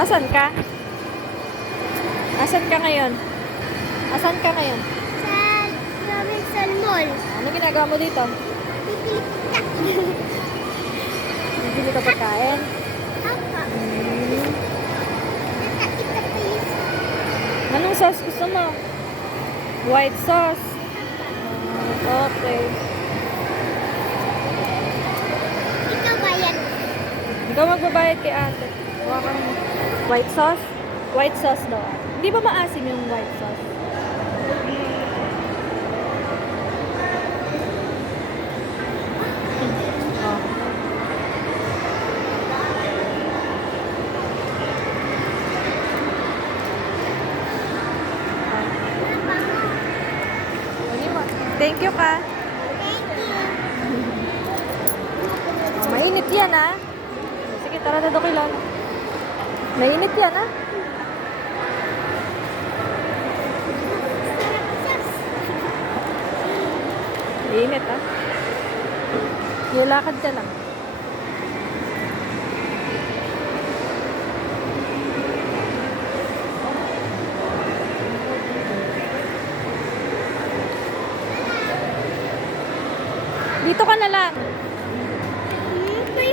Asan ka? Asan ka ngayon? Asan ka ngayon? Sa Robinson Mall. Ano ginagawa mo dito? Pipili ka. Bibili ka pagkain? Apa. Hmm. Nakita please. Anong sauce gusto mo? White sauce. Ah, okay. Ikaw ba yan? Ikaw magbabayad kay ate. White sauce? White sauce daw. Hindi ba maasim yung white sauce? Oh. Thank you ka. Thank you. Oh, mainit yan ah. Sige, tara na doon kay Lola. Mainit yan ah. Mainit ah. Nilakad ka lang. Dito ka na lang.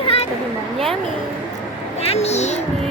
Hot. Sabi mo, yummy. Yummy. Yummy.